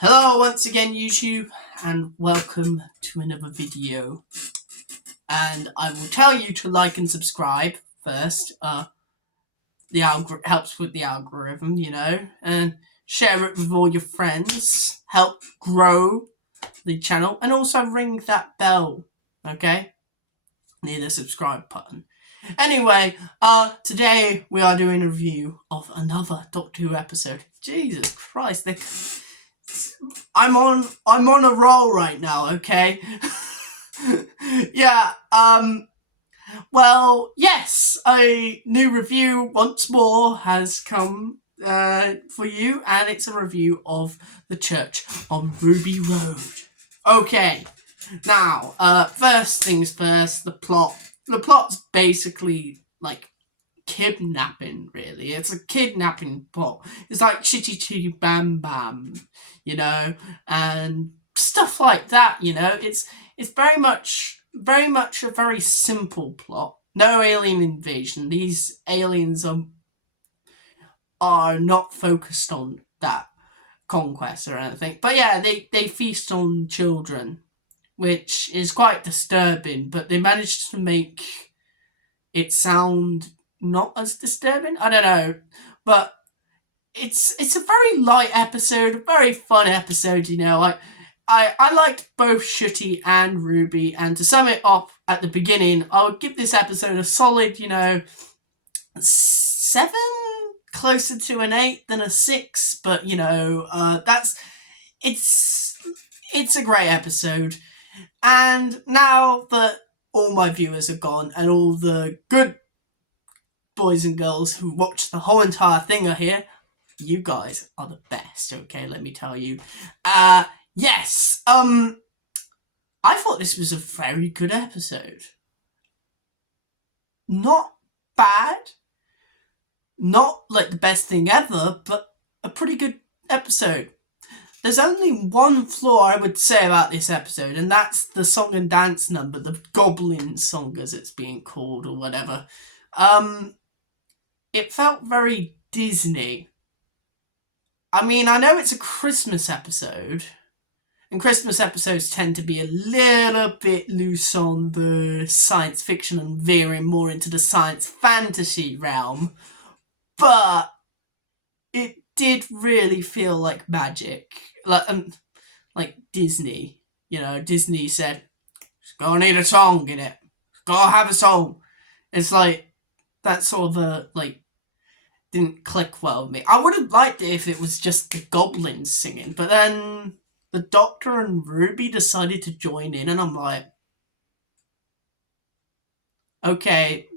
Hello once again YouTube and welcome to another video, and I will tell you to like and subscribe first. The helps with the algorithm, and share it with all your friends, help grow the channel, and also ring that bell, okay, near the subscribe button. Anyway, today we are doing a review of another Doctor Who episode. Jesus Christ, I'm on a roll right now, okay? Yeah, well, yes, a new review once more has come for you, and it's a review of The Church on Ruby Road. Okay, now, first things first, the plot. The plot's basically, like, kidnapping, really. It's a kidnapping plot. It's like Chitty Chitty Bam Bam, and stuff like that, It's very much a very simple plot. No alien invasion. These aliens are not focused on that conquest or anything. But yeah, they feast on children, which is quite disturbing, but they managed to make it sound not as disturbing. I don't know, but it's a very light episode, a very fun episode. I liked both Shooty and Ruby, and to sum it up at the beginning, I would give this episode a solid, 7, closer to an 8 than a 6. But it's a great episode. And now that all my viewers are gone and all the good boys and girls who watched the whole entire thing are here, you guys are the best, okay, let me tell you. Yes, I thought this was a very good episode. Not bad, not like the best thing ever, but a pretty good episode. There's only one flaw I would say about this episode, and that's the song and dance number, the Goblin song as it's being called, or whatever. It felt very Disney. I mean, I know it's a Christmas episode, and Christmas episodes tend to be a little bit loose on the science fiction and veering more into the science fantasy realm, but it did really feel like magic. Like Disney. Disney said, it's gonna need a song in it. It's gotta have a song. It's like, that sort of didn't click well with me. I would have liked it if it was just the goblins singing, but then the Doctor and Ruby decided to join in, and I'm like, okay,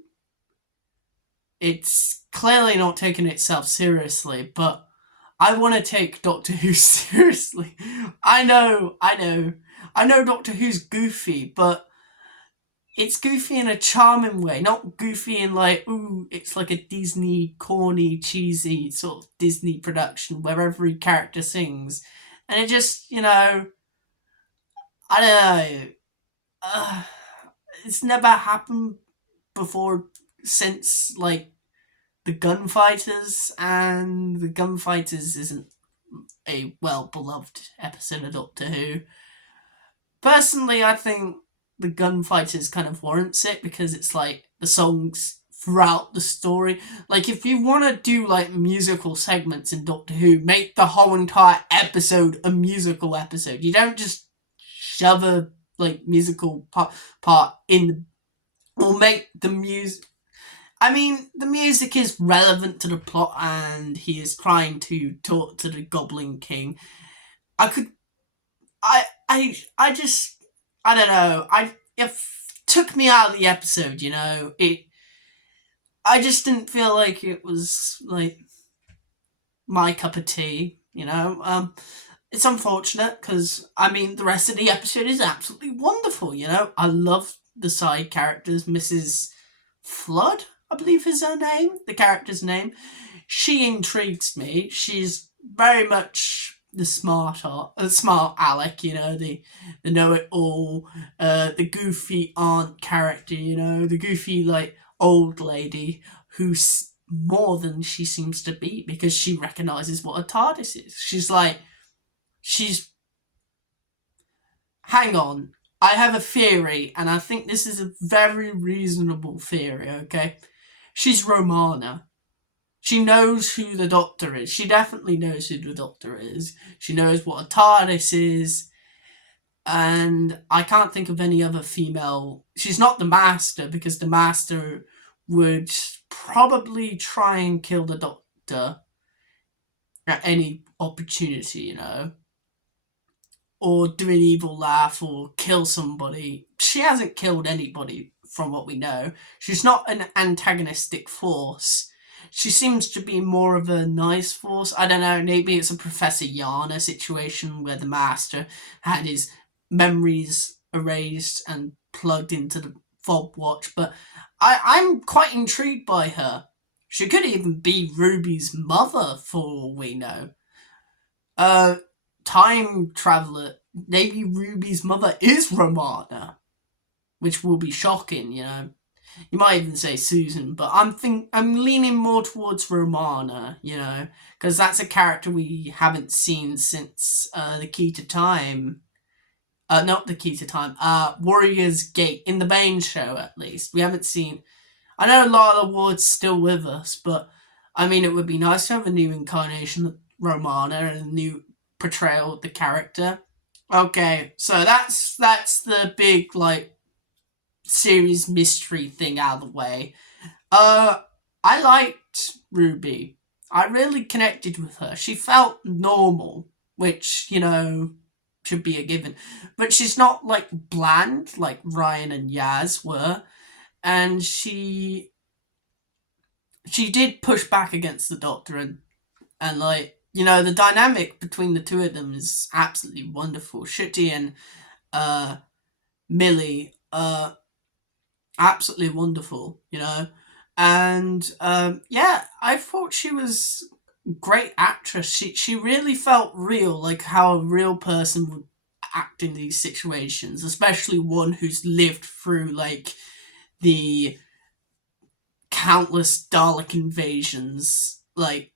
it's clearly not taking itself seriously, but I want to take Doctor Who seriously. I know Doctor Who's goofy, but it's goofy in a charming way, not goofy in like, ooh, it's like a Disney, corny, cheesy sort of Disney production where every character sings. And it just, I don't know, it's never happened before since, like, the Gunfighters, and the Gunfighters isn't a well-beloved episode of Doctor Who. Personally, I think the Gunfighters kind of warrants it, because it's like the songs throughout the story. Like, if you want to do like musical segments in Doctor Who, make the whole entire episode a musical episode. You don't just shove a like musical part in, or make the music. I mean, the music is relevant to the plot, and he is trying to talk to the Goblin King. I don't know. It took me out of the episode, I just didn't feel like it was, like, my cup of tea, It's unfortunate, because, I mean, the rest of the episode is absolutely wonderful, I love the side characters. Mrs. Flood, I believe is her name, the character's name. She intrigues me. She's very much the smart Alec, the know-it-all, the goofy aunt character, the goofy, like, old lady who's more than she seems to be, because she recognises what a TARDIS is. She's like, she's... Hang on. I have a theory, and I think this is a very reasonable theory, okay? She's Romana. She knows who the Doctor is. She definitely knows who the Doctor is. She knows what a TARDIS is. And I can't think of any other female... She's not the Master, because the Master would probably try and kill the Doctor at any opportunity, you know? Or do an evil laugh, or kill somebody. She hasn't killed anybody, from what we know. She's not an antagonistic force. She seems to be more of a nice force. I don't know, maybe it's a Professor Yana situation where the Master had his memories erased and plugged into the fob watch, but I'm quite intrigued by her. She could even be Ruby's mother, for all we know. Time traveler, maybe Ruby's mother is Romana, which will be shocking, you know. You might even say Susan, but I'm leaning more towards Romana, you know, because that's a character we haven't seen since the Key to Time. Not the Key to Time. Warrior's Gate, in the main show at least. We haven't seen... I know Lala Ward's still with us, but I mean, it would be nice to have a new incarnation of Romana and a new portrayal of the character. Okay, so that's the big, like, series mystery thing out of the way. I liked Ruby. I really connected with her. She felt normal, which, you know, should be a given. But she's not, like, bland, like Ryan and Yaz were. And she did push back against the Doctor, and like, you know, the dynamic between the two of them is absolutely wonderful. Shitty and Millie, absolutely wonderful, you know. And yeah, I thought she was a great actress. She really felt real, like how a real person would act in these situations, especially one who's lived through, like, the countless Dalek invasions, like,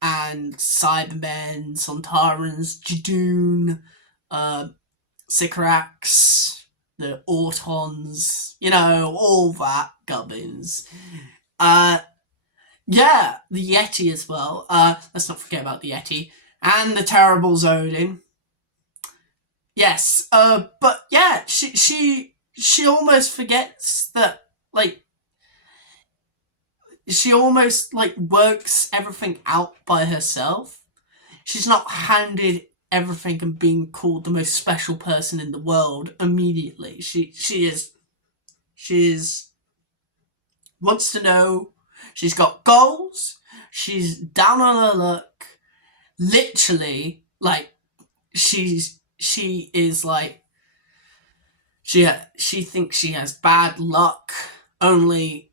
and Cybermen, Sontarans, Jadoon, Sycorax, the Autons, you know, all that gubbins. Yeah, the Yeti as well. Let's not forget about the Yeti. And the terrible Zodin. Yes, but yeah, she almost forgets that, like, she almost, like, works everything out by herself. She's not handed everything and being called the most special person in the world immediately. She wants to know. She's got goals. She's down on her luck. Literally, like, she is like, she thinks she has bad luck, only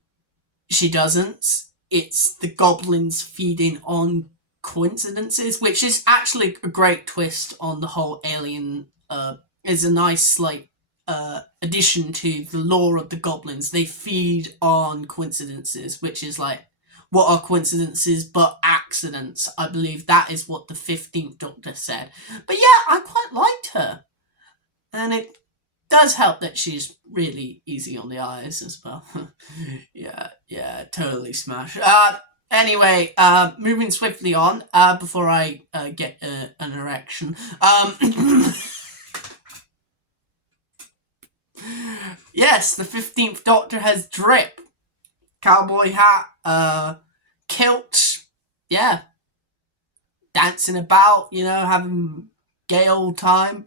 she doesn't. It's the goblins feeding on coincidences, which is actually a great twist on the whole alien. Is a nice, like, addition to the lore of the goblins. They feed on coincidences, which is like, what are coincidences but accidents? I believe that is what the 15th Doctor said. But yeah, I quite liked her, and it does help that she's really easy on the eyes as well. yeah, totally smash. Anyway, moving swiftly on, before I get an erection. Yes, the 15th Doctor has drip. Cowboy hat, kilt, yeah. Dancing about, you know, having gay old time.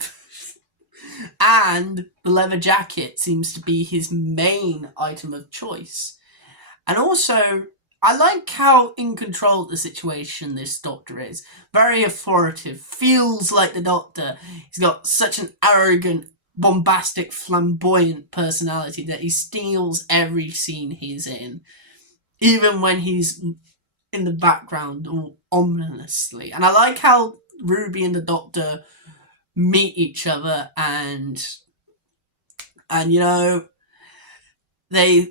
And the leather jacket seems to be his main item of choice. And also, I like how in control of the situation this Doctor is. Very authoritative, feels like the Doctor. He's got such an arrogant, bombastic, flamboyant personality that he steals every scene he's in. Even when he's in the background, all ominously. And I like how Ruby and the Doctor meet each other, and you know, they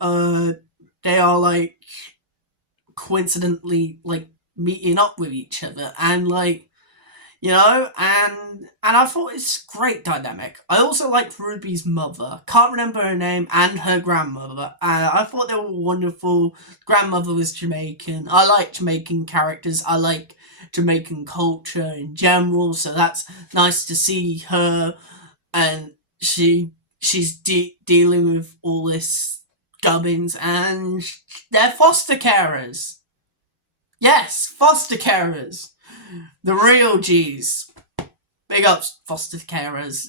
are, like, coincidentally, like, meeting up with each other, and, like, and I thought it's great dynamic. I also liked Ruby's mother. Can't remember her name, and her grandmother. I thought they were wonderful. Grandmother was Jamaican. I like Jamaican characters. I like Jamaican culture in general. So that's nice to see her, and she's dealing with all this gubbins, and they're foster carers. Yes, foster carers. The real G's. Big ups, foster carers.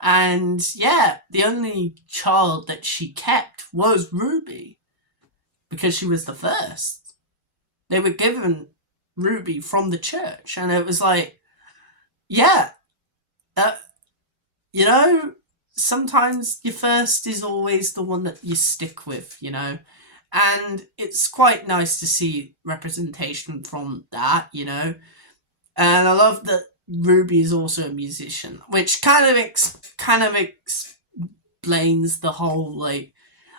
And yeah, the only child that she kept was Ruby, because she was the first. They were given Ruby from the church, and it was like, yeah, uh, you know, sometimes your first is always the one that you stick with. And it's quite nice to see representation from that. And I love that Ruby is also a musician, which kind of explains the whole, like,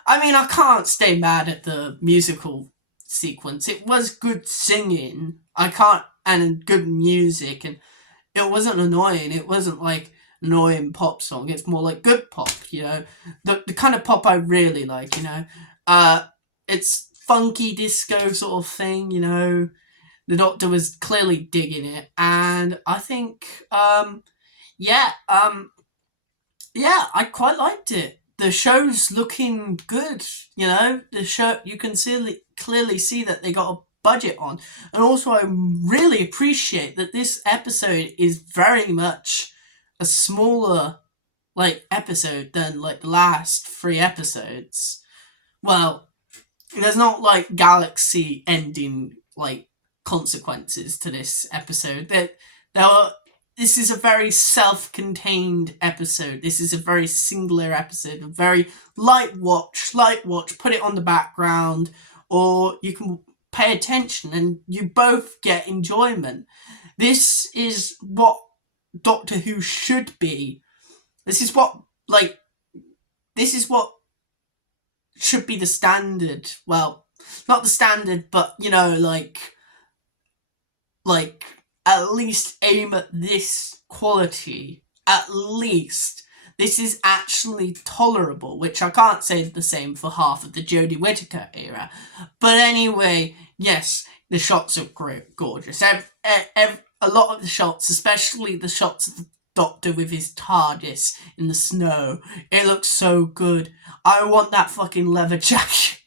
I mean, I can't stay mad at the musical sequence. It was good singing. I can't, and good music, and it wasn't annoying. It wasn't like annoying pop song. It's more like good pop. The kind of pop I really like. It's funky disco sort of thing. The Doctor was clearly digging it, and I think, yeah, yeah, I quite liked it. The show's looking good. The show, you can clearly see that they got a budget on, and also I really appreciate that this episode is very much a smaller, like, episode than, like, the last 3 episodes. Well, there's not, like, galaxy ending, like, consequences to this episode. This is a very self-contained episode. This is a very singular episode, a very light watch, put it on the background, or you can pay attention and you both get enjoyment. This is what Doctor Who should be. This is what should be the standard. Well, not the standard, but, like, at least aim at this quality. At least. This is actually tolerable, which I can't say the same for half of the Jodie Whittaker era. But anyway, yes, the shots are great, gorgeous. A lot of the shots, especially the shots of the Doctor with his TARDIS in the snow, it looks so good. I want that fucking leather jacket.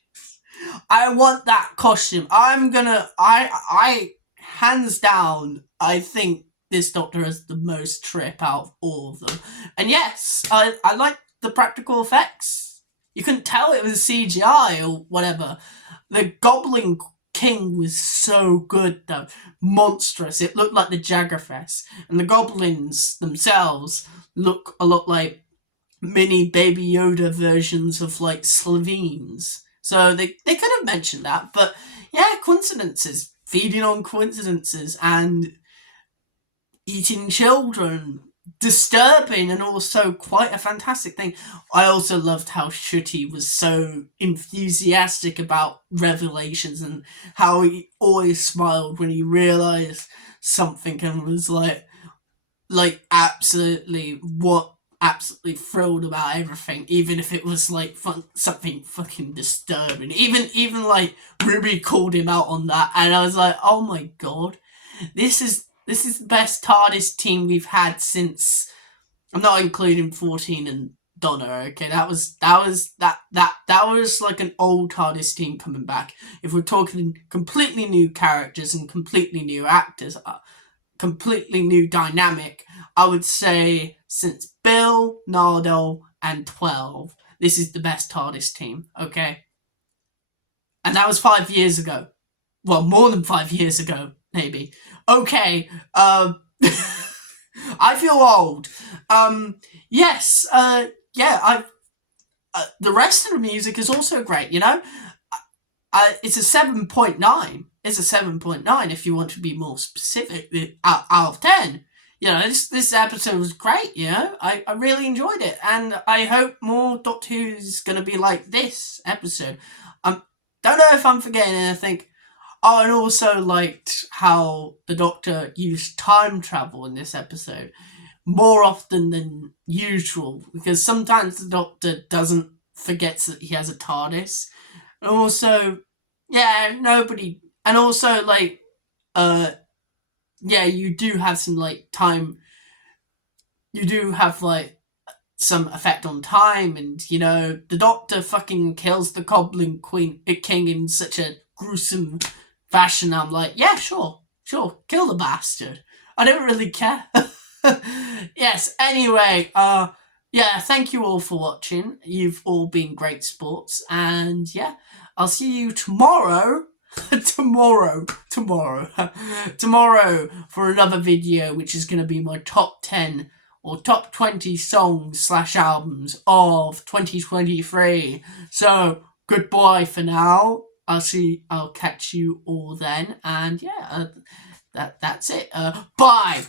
I want that costume. I hands down, I think this Doctor has the most trip out of all of them. And yes, I like the practical effects. You couldn't tell it was CGI or whatever. The Goblin King was so good, though. Monstrous. It looked like the Jaggerfest. And the goblins themselves look a lot like mini Baby Yoda versions of, like, Slovenes. So they could have mentioned that, but yeah, coincidences. Feeding on coincidences and eating children. Disturbing, and also quite a fantastic thing. I also loved how Shooty was so enthusiastic about revelations, and how he always smiled when he realised something, and was like absolutely thrilled about everything, even if it was like something fucking disturbing. Even like Ruby called him out on that, and I was like, oh my god, this is the best TARDIS team we've had since. I'm not including 14 and Donna. Okay, that was like an old TARDIS team coming back. If we're talking completely new characters and completely new actors, completely new dynamic, I would say since Bill, Nardo, and 12, this is the best TARDIS team, okay? And that was 5 years ago. Well, more than 5 years ago, maybe. Okay, I feel old. Yes, yeah, the rest of the music is also great, it's a 7.9. It's a 7.9 if you want to be more specific, out of 10. This episode was great, I really enjoyed it, and I hope more Doctor Who's going to be like this episode. Don't know if I'm forgetting anything. Oh, and also liked how the Doctor used time travel in this episode more often than usual, because sometimes the Doctor doesn't forgets that he has a TARDIS. And also, yeah, nobody, and also like, uh, yeah, you do have some like time. You do have like some effect on time, and you know the Doctor fucking kills the Goblin King in such a gruesome fashion. I'm like, yeah, sure, sure, kill the bastard. I don't really care. Yes. Anyway, yeah, thank you all for watching. You've all been great sports, and yeah, I'll see you tomorrow. tomorrow, tomorrow for another video, which is going to be my top 10 or top 20 songs slash albums of 2023. So goodbye for now. I'll catch you all then, and yeah, that's it. Bye.